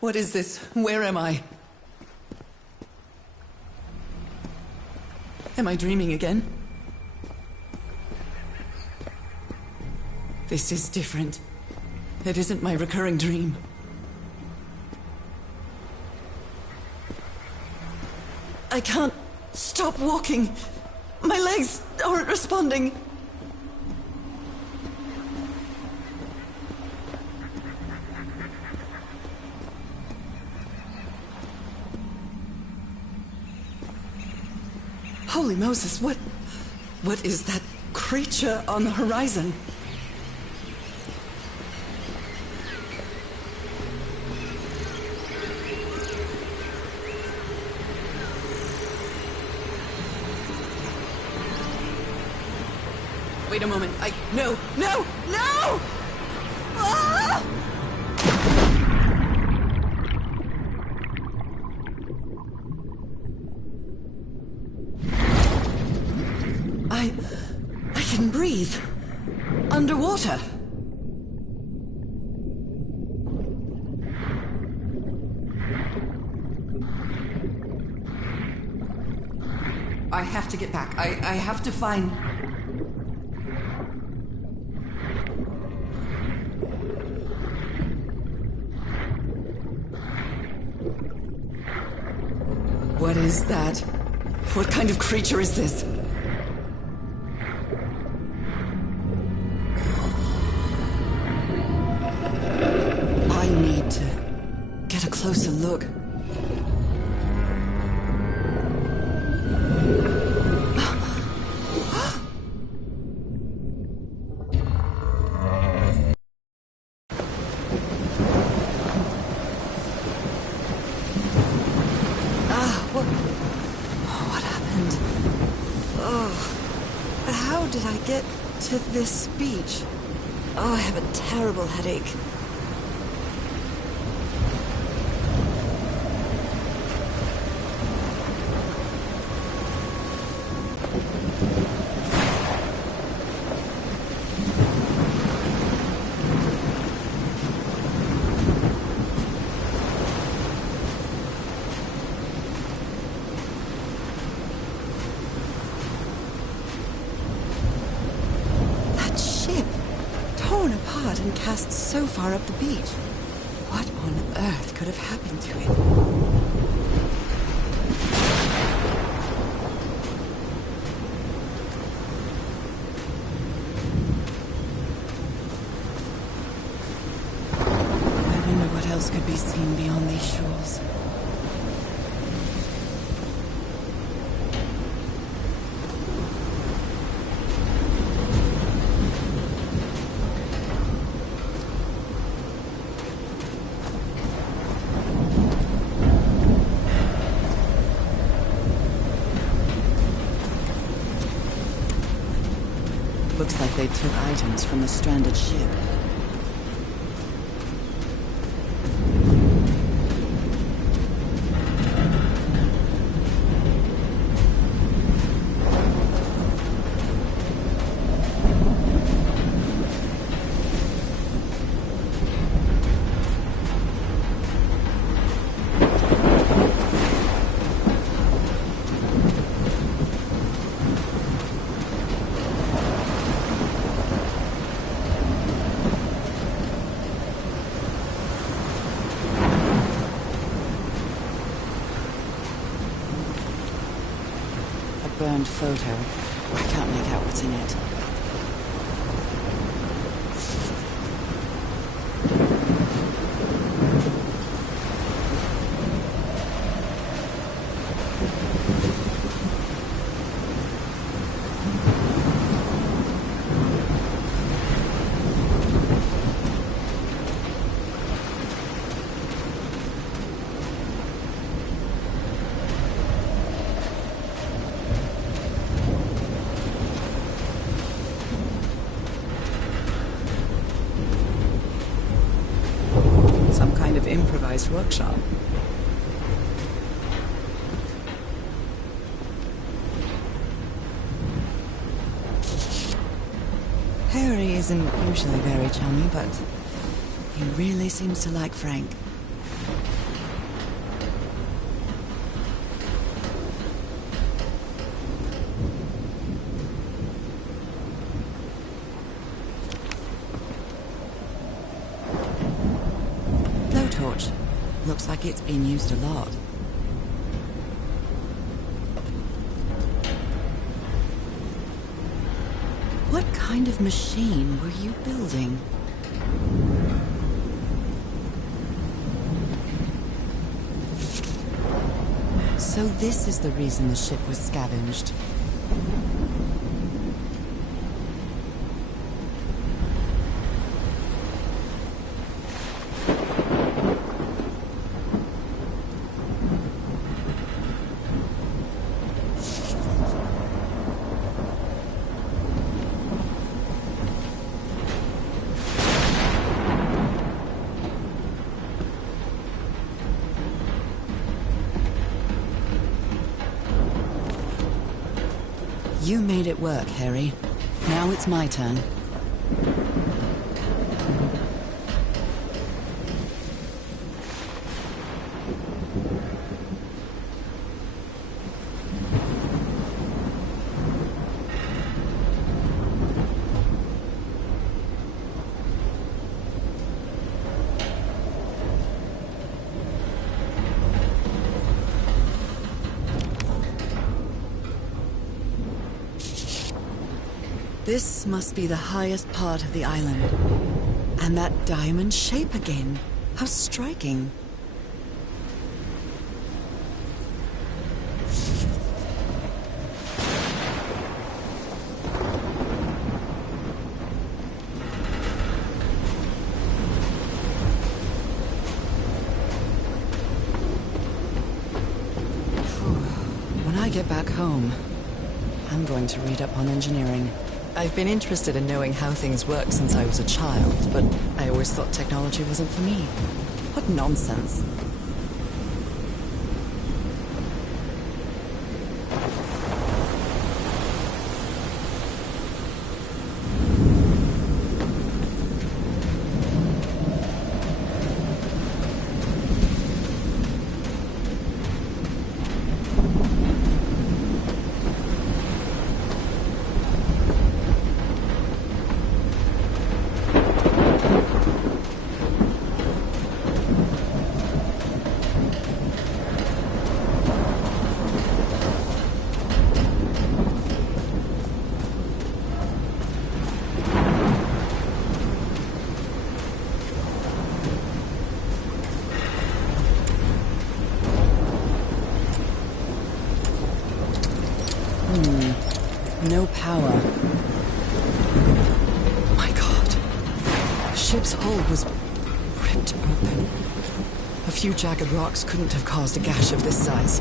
What is this? Where am I? Am I dreaming again? This is different. It isn't my recurring dream. I can't stop walking. My legs aren't responding. Holy Moses, what is that creature on the horizon? Wait a moment, no! Ah! I can breathe. Underwater. I have to get back. I have to find... What is that? What kind of creature is this? I need to get a closer look. To this beach. Oh, I have a terrible headache. And cast so far up the beach. What on earth could have happened to it? I wonder what else could be seen beyond these shores. Looks like they took items from the stranded ship. Burned photo. I can't make out what's in it. Improvised workshop. Harry isn't usually very chummy, but he really seems to like Frank. like it's been used a lot. What kind of machine were you building? So this is the reason the ship was scavenged. You made it work, Harry. Now it's my turn. This must be the highest part of the island. And that diamond shape again. How striking. When I get back home, I'm going to read up on engineering. I've been interested in knowing how things work since I was a child, but I always thought technology wasn't for me. What nonsense. No power. My God. The ship's hull was ripped open. A few jagged rocks couldn't have caused a gash of this size.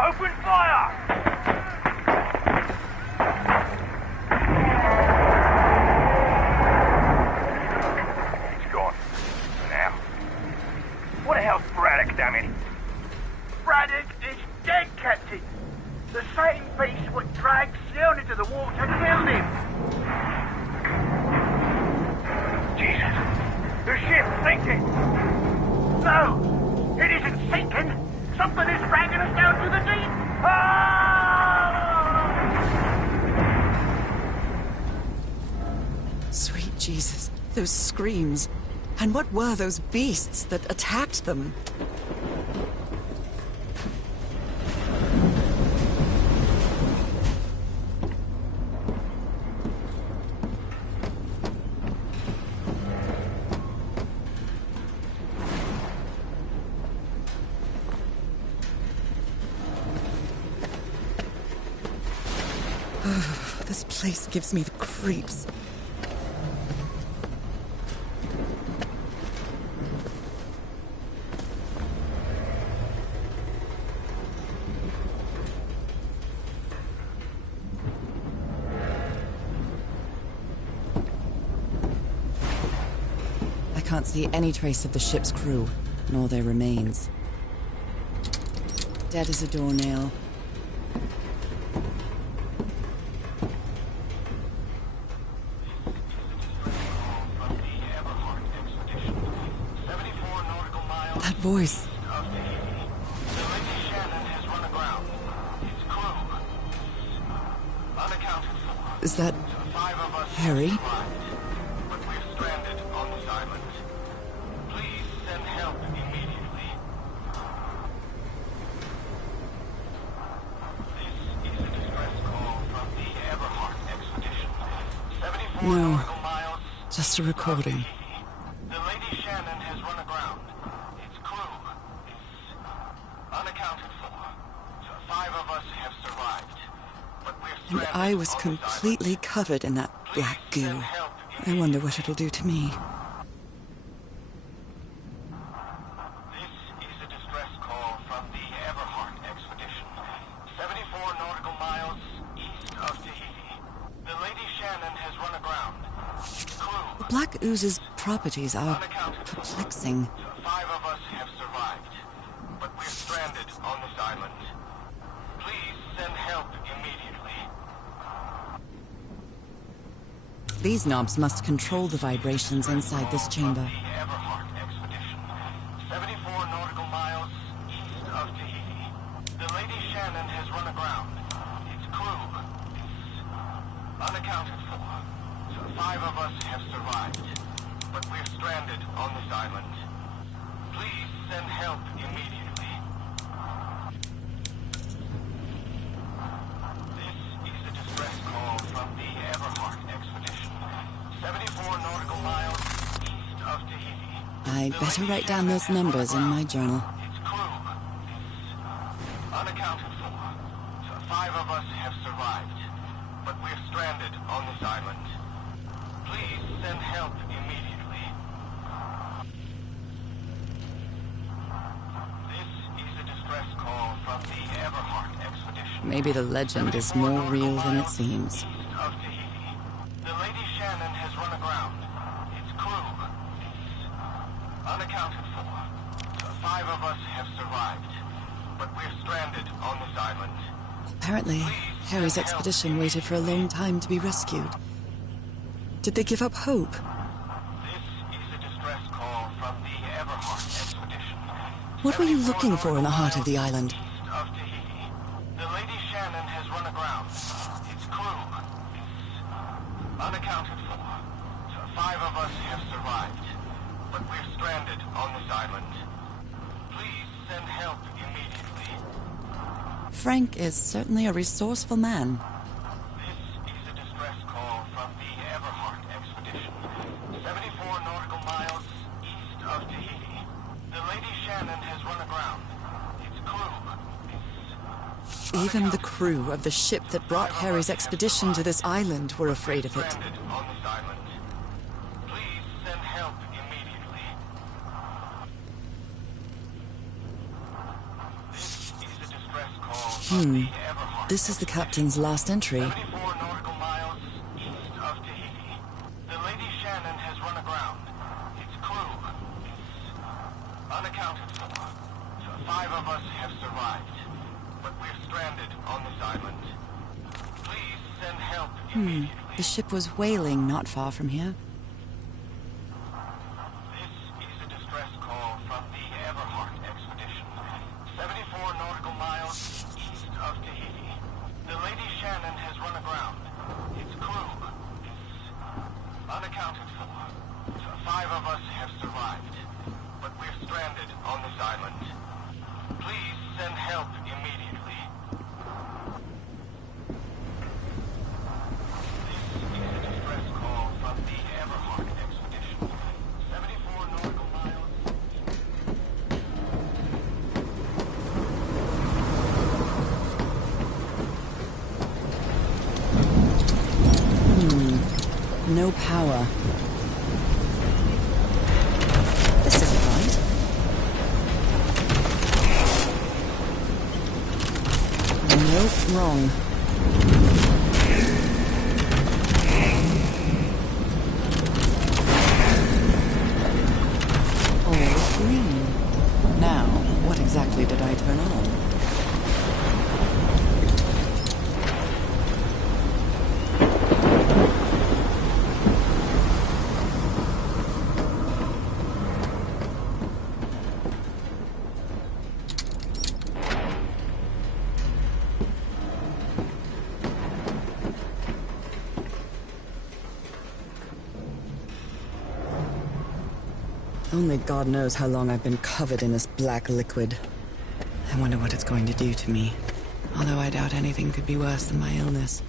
Open fire! It's gone. Now. What the hell's Braddock, damn it? Braddock is dead, Captain. The same beast what dragged Sion into the water killed him. Jesus. The ship's sinking. No, it isn't sinking. Something is dragging us down to the deep. Ah! Sweet Jesus, those screams. And what were those beasts that attacked them? This place gives me the creeps. can't see any trace of the ship's crew, nor their remains. Dead as a doornail. That voice. Is that Harry? No, just a recording. The Lady Shannon has run aground. Its crew is unaccounted for. 5 of us have survived, but we're And stranded. I was completely covered in that black goo. I wonder what it'll do to me. This is a distress call from the Everhart expedition. 74 nautical miles east of Tahiti. The Lady Shannon has run aground. Its crew The black ooze's properties are unaccounted for. perplexing. 5 of us have survived, but we're stranded on this island. Please send help immediately. These knobs must control the vibrations inside this chamber. The Everhart expedition. 74 nautical miles east of Tahiti. The Lady Shannon has run aground. Its crew is unaccounted for. 5 of us have survived, but we're stranded on this island. Please send help immediately. This is a distress call from the Everhart expedition. 74 nautical miles east of Tahiti. I'd better write down those numbers in my journal. Its crew is unaccounted for. 5 of us have survived, but we're stranded on this island. Please send help immediately. This is a distress call from the Everhart expedition. Maybe the legend is more real than it seems. East of Tahiti. The Lady Shannon has run aground. Its crew is unaccounted for. 5 of us have survived, but we're stranded on this island. Apparently, Harry's expedition waited for a long time to be rescued. Did they give up hope? This is a distress call from the Everhart expedition. What were you looking for in the heart of the island? East of Tahiti. The Lady Shannon has run aground. Its crew is unaccounted for. 5 of us have survived, but we're stranded on this island. Please send help immediately. Frank is certainly a resourceful man. This is a distress call from the Everhart expedition. 74 nautical miles east of Tahiti. The Lady Shannon has run aground. Its crew is Even the crew of the ship that brought Harry's expedition to this island were afraid of it. stranded on this island. Please send help immediately. This is a distress call from the Everhart. This is the captain's last entry. 74 nautical miles east of Tahiti. The Lady Shannon has run aground. Its crew is unaccounted for. 5 of us have survived, but we're stranded on this island. Please send help immediately. The ship was whaling not far from here. This is a distress call from the Everhart expedition. 74 nautical miles east of Tahiti. The Lady Shannon has run aground. Its crew is unaccounted for. 5 of us have survived, but we're stranded on this island. Please send help immediately. This is a distress call from the Everhart expedition. 74 nautical miles. No power. This isn't right. Nope, wrong. Only God knows how long I've been covered in this black liquid. I wonder what it's going to do to me. Although I doubt anything could be worse than my illness.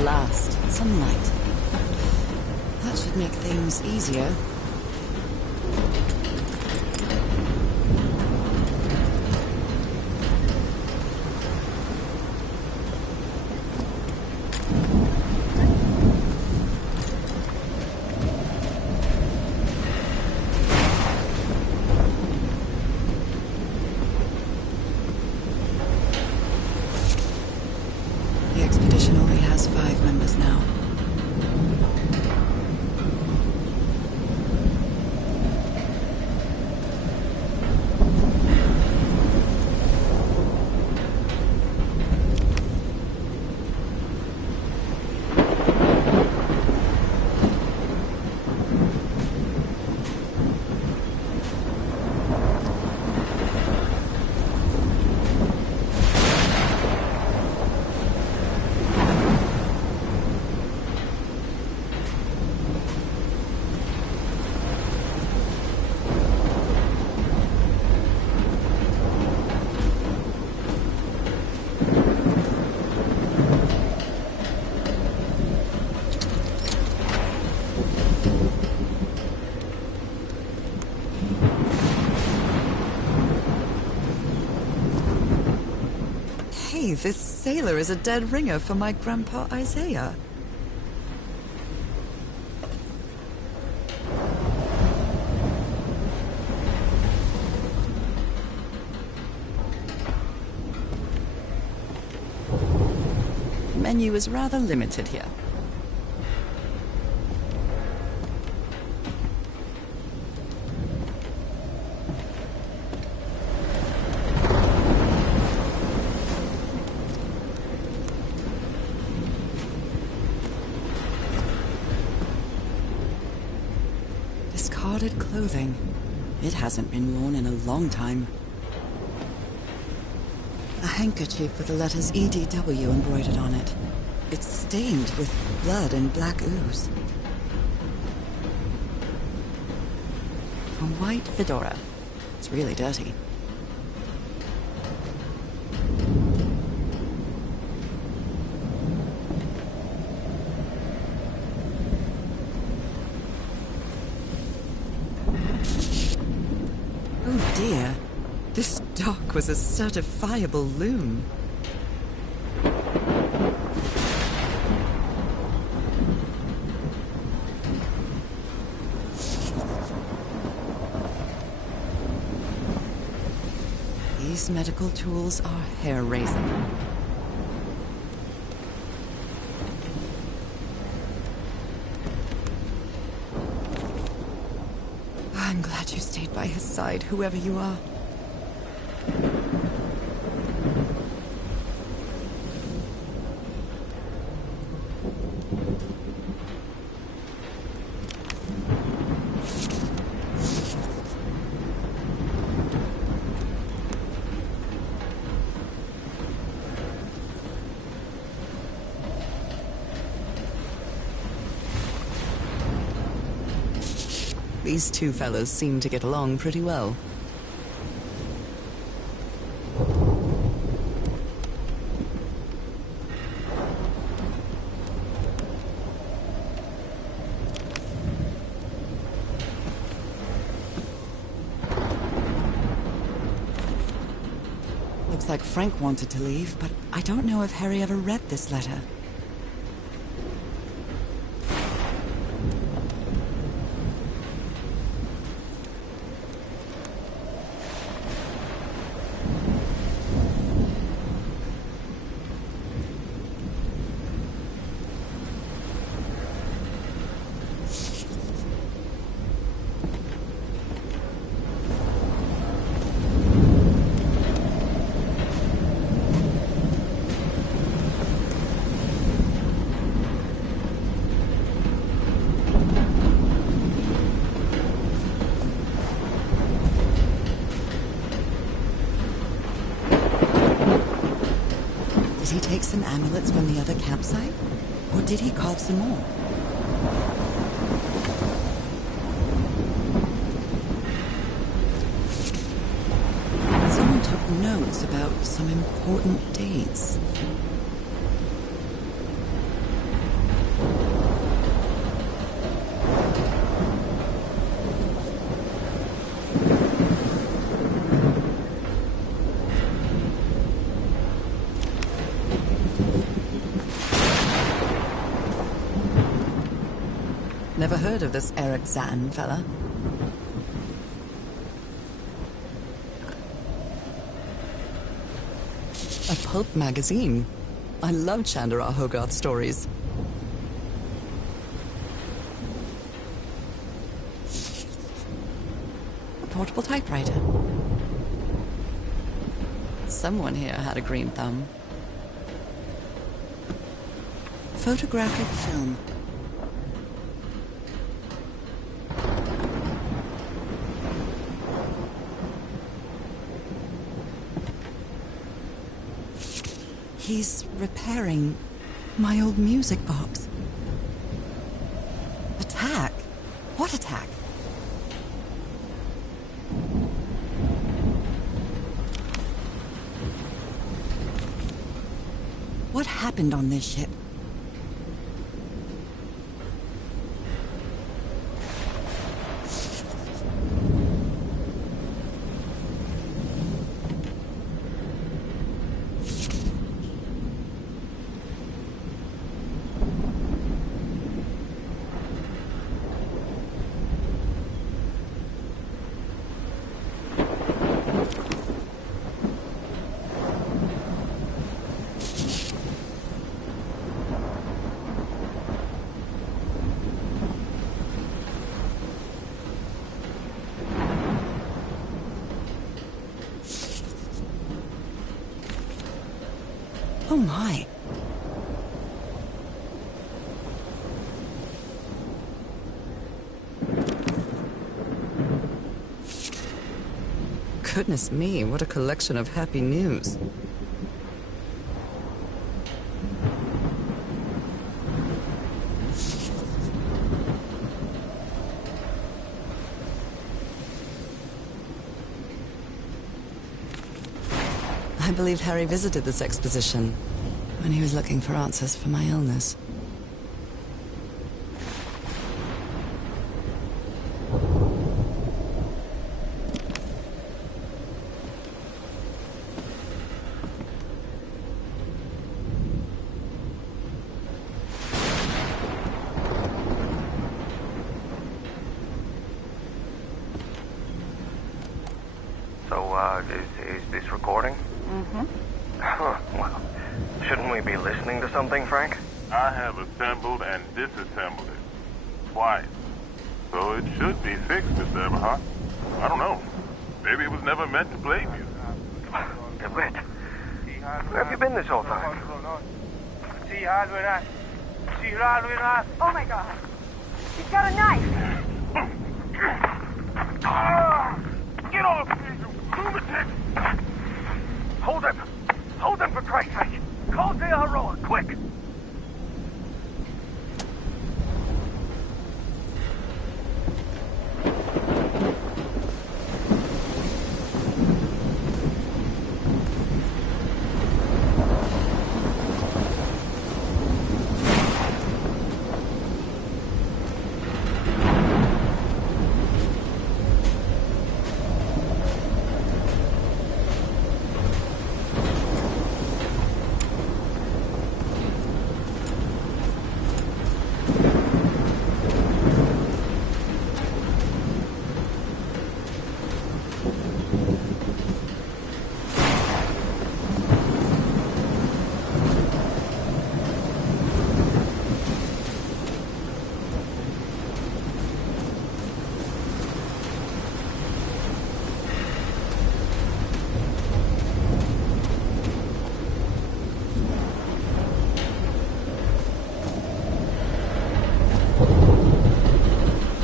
Last, sunlight. That should make things easier. The expedition only has 5 members now. Hey, this sailor is a dead ringer for my grandpa Isaiah. Menu is rather limited here. Discarded clothing. It hasn't been worn in a long time. A handkerchief with the letters EDW embroidered on it. It's stained with blood and black ooze. A white fedora. It's really dirty. Oh dear. This dock was a certifiable loon. These medical tools are hair-raising. I'm glad you stayed by his side, whoever you are. These two fellas seem to get along pretty well. Looks like Frank wanted to leave, but I don't know if Harry ever read this letter. Did he take some amulets from the other campsite? Or did he carve some more? Someone took notes about some important dates. Never heard of this Eric Zan fella. A pulp magazine. I love Chandra Hogarth stories. A portable typewriter. Someone here had a green thumb. Photographic film. He's repairing my old music box. Attack? What attack? What happened on this ship? Oh my. Goodness me, what a collection of happy news. I believe Harry visited this exposition when he was looking for answers for my illness. So, is this recording? Mm-hmm. Well, shouldn't we be listening to something, Frank? I have assembled and disassembled it. Twice. So it should be fixed, Mr. Everhart. I don't know. Maybe it was never meant to play music. DeWitt, where have you been this whole time? Oh my god. He's got a knife. Get off me, you lunatic! Hold him! Hold him, for Christ's sake! Call the heroic, quick!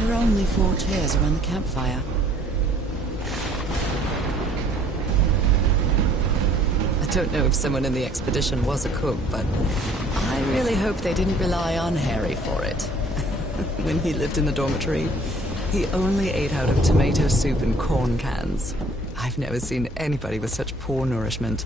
Only 4 chairs around the campfire. A don't know if someone in the expedition was a cook, but I really hope they didn't rely on Harry for it. When he lived in the dormitory, he only ate out of tomato soup and corn cans. I've never seen anybody with such poor nourishment.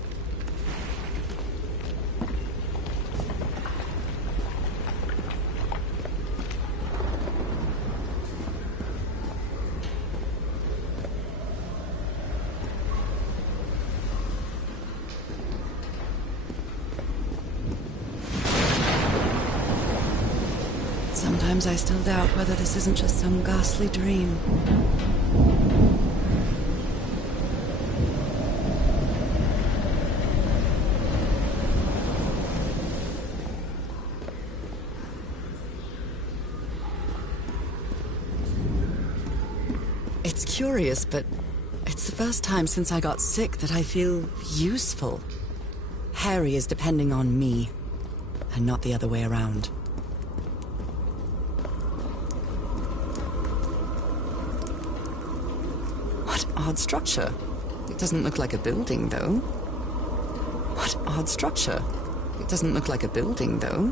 Sometimes I still doubt whether this isn't just some ghastly dream. It's curious, but it's the first time since I got sick that I feel useful. Harry is depending on me, and not the other way around. Odd structure. It doesn't look like a building, though. What odd structure? It doesn't look like a building, though.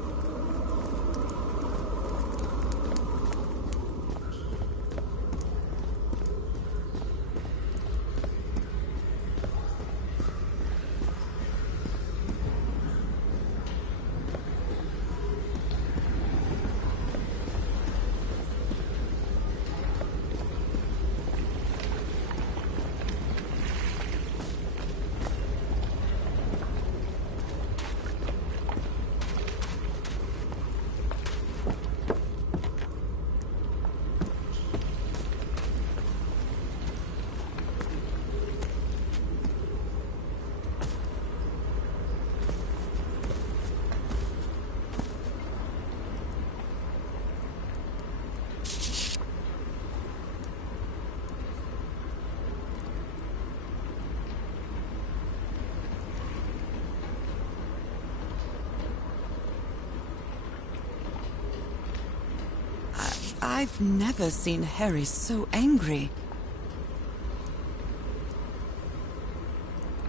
I've never seen Harry so angry.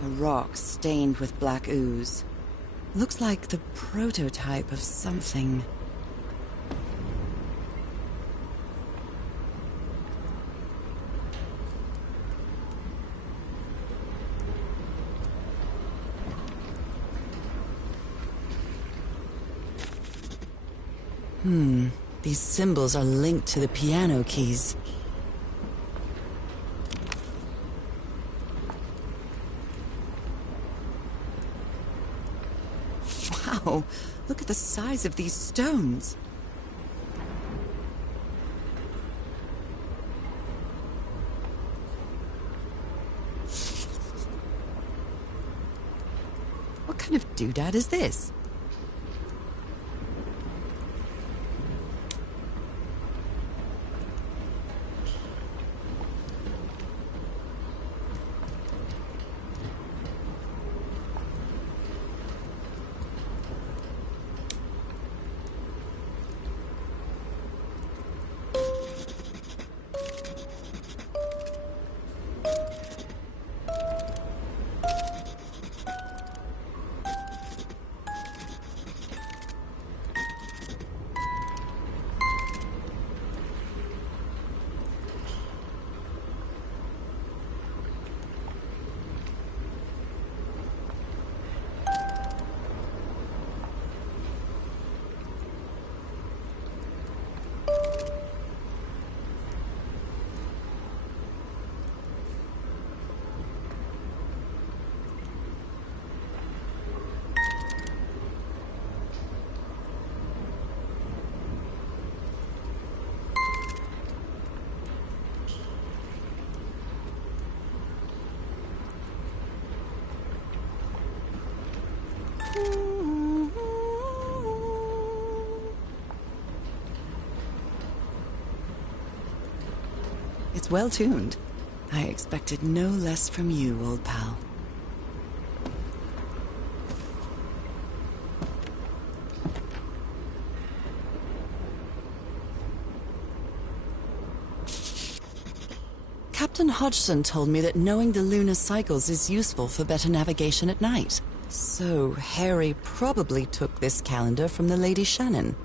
A rock stained with black ooze. Looks like the prototype of something. These symbols are linked to the piano keys. Wow, look at the size of these stones. What kind of doodad is this? It's well tuned. I expected no less from you, old pal. Captain Hodgson told me that knowing the lunar cycles is useful for better navigation at night. So, Harry probably took this calendar from the Lady Shannon.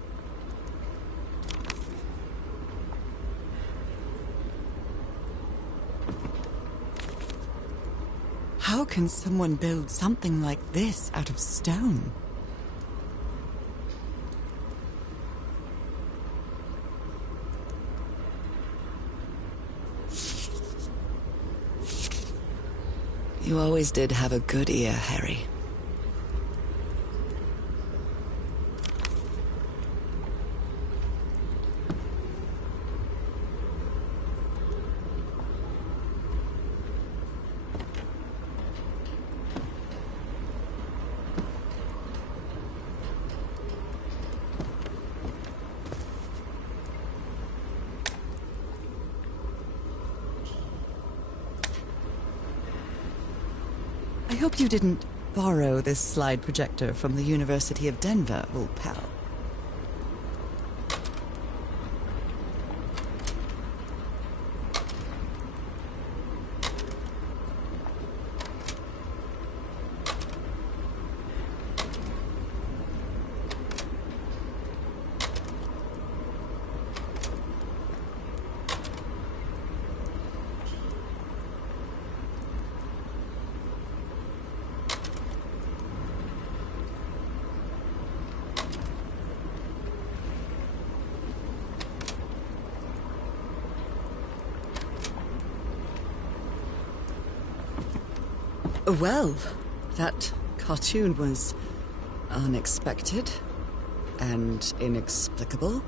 How can someone build something like this out of stone? You always did have a good ear, Harry. I hope you didn't borrow this slide projector from the University of Denver, old pal. Well, that cartoon was unexpected and inexplicable.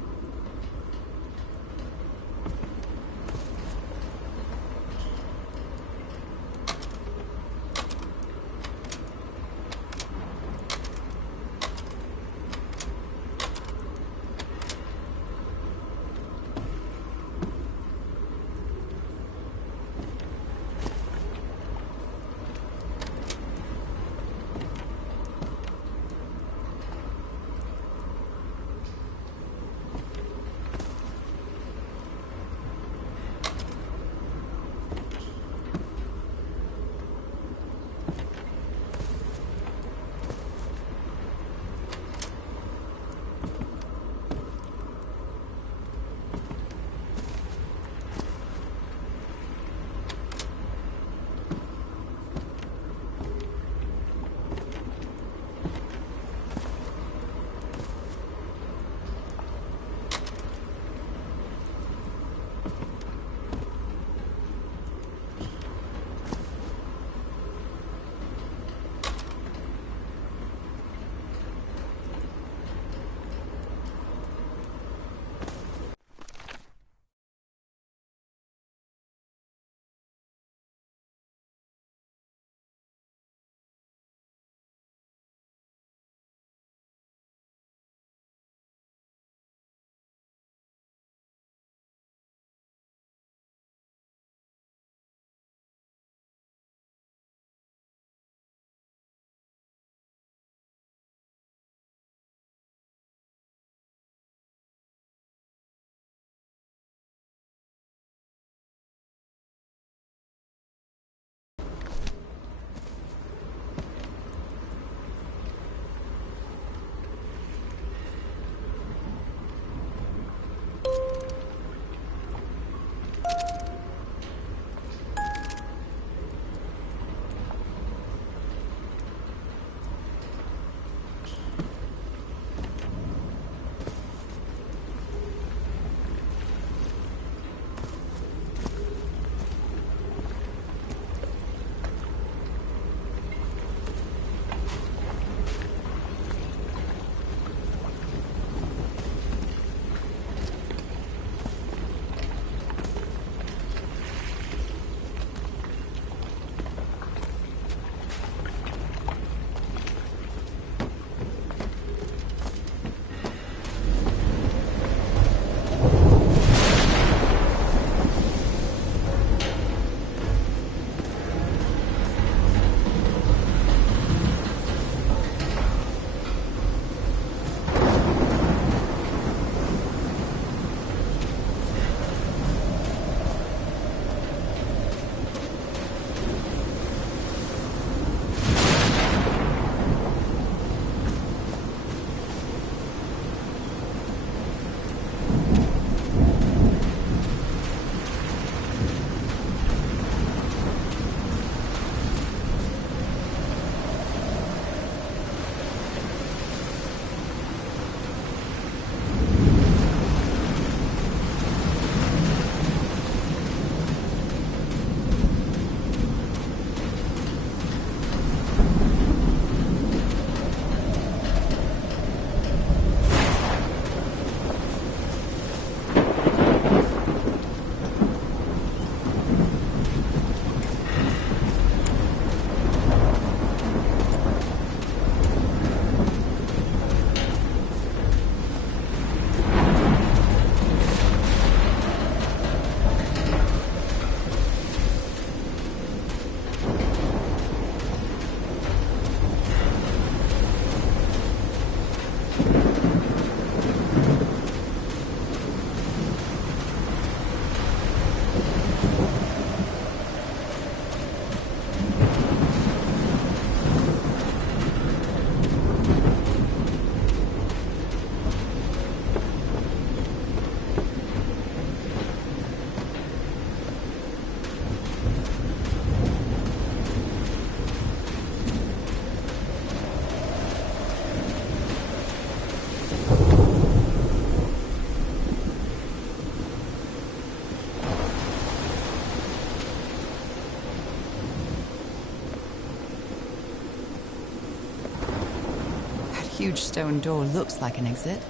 huge stone door looks like an exit.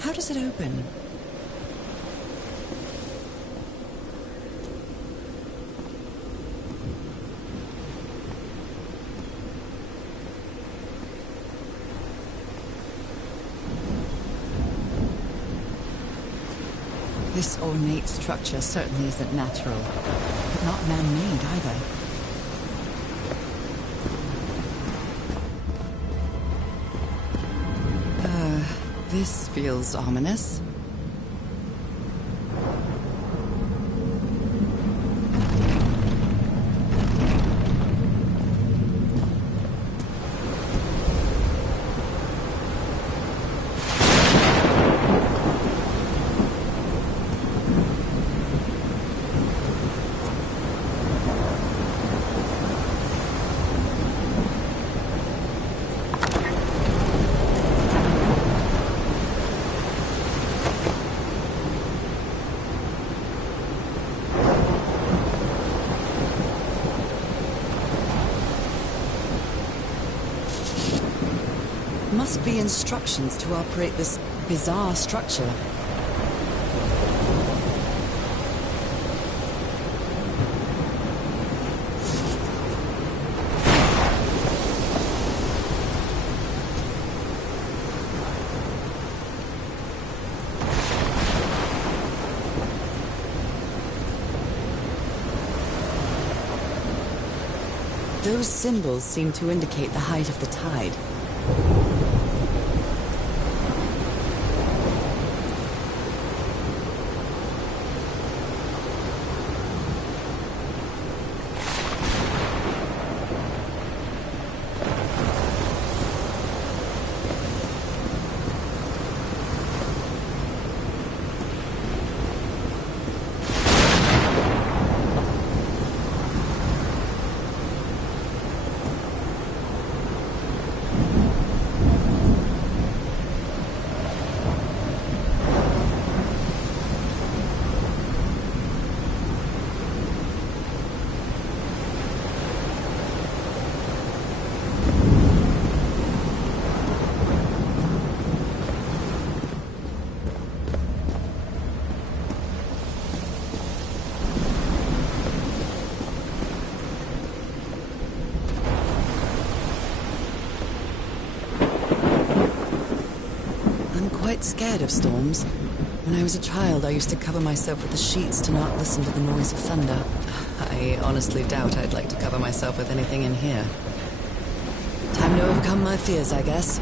How does it open? This ornate structure certainly isn't natural, but not man-made either. This feels ominous. Must be instructions to operate this bizarre structure. Those symbols seem to indicate the height of the tide. Quite scared of storms. When I was a child, I used to cover myself with the sheets to not listen to the noise of thunder. I honestly doubt I'd like to cover myself with anything in here. Time to overcome my fears, I guess.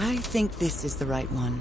I think this is the right one.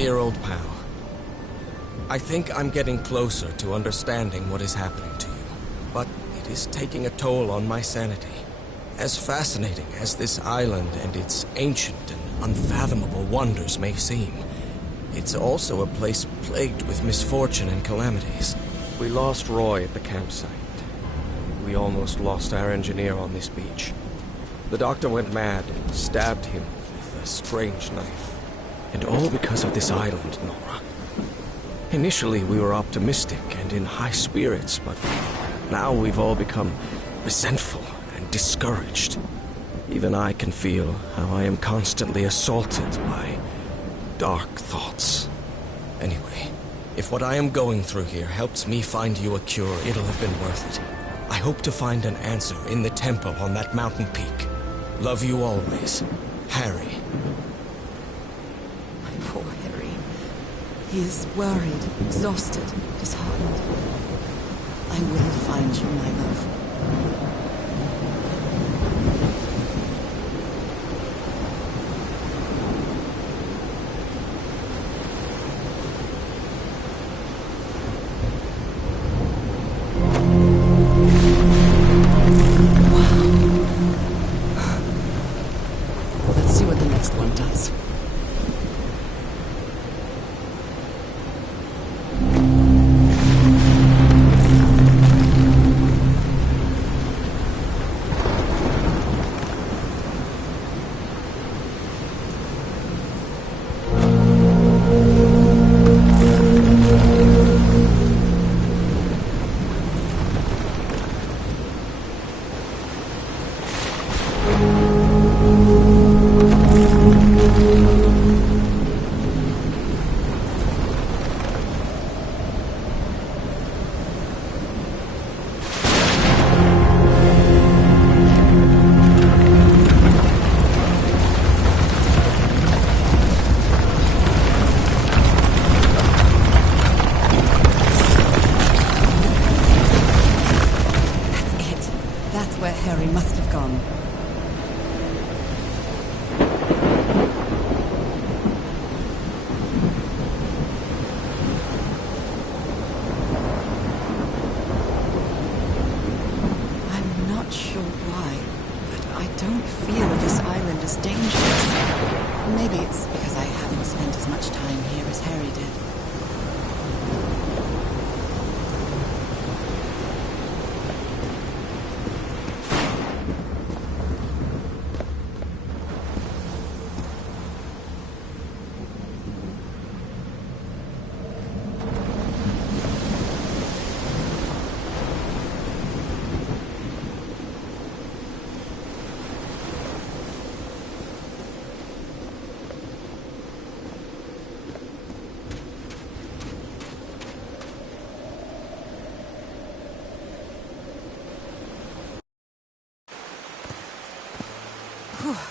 dear old pal. I think I'm getting closer to understanding what is happening to you, but it is taking a toll on my sanity. As fascinating as this island and its ancient and unfathomable wonders may seem, it's also a place plagued with misfortune and calamities. We lost Roy at the campsite. We almost lost our engineer on this beach. The doctor went mad and stabbed him with a strange knife. And all because of this island, Nora. Initially, we were optimistic and in high spirits, but now we've all become resentful and discouraged. Even I can feel how I am constantly assaulted by dark thoughts. Anyway, if what I am going through here helps me find you a cure, it'll have been worth it. I hope to find an answer in the temple on that mountain peak. Love you always, Harry. My poor Harry. He is worried, exhausted, disheartened. I will find you, my love. Let's see what the next one does. Where Harry must have gone. I'm not sure why, but I don't feel this island is dangerous. Maybe it's because I haven't spent as much time here as Harry did.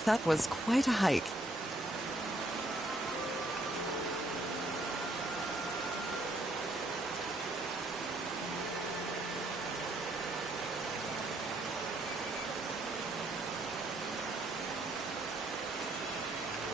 That was quite a hike.